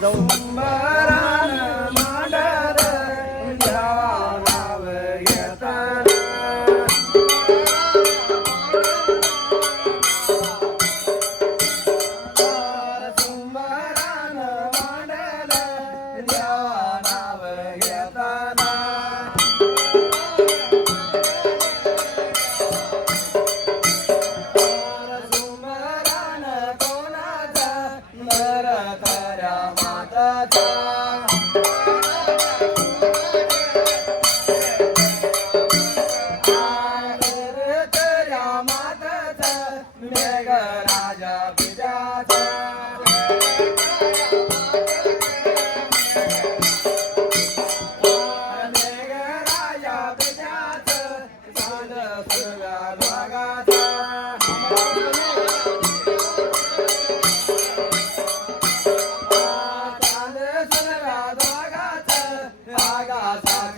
dâu माताचा तया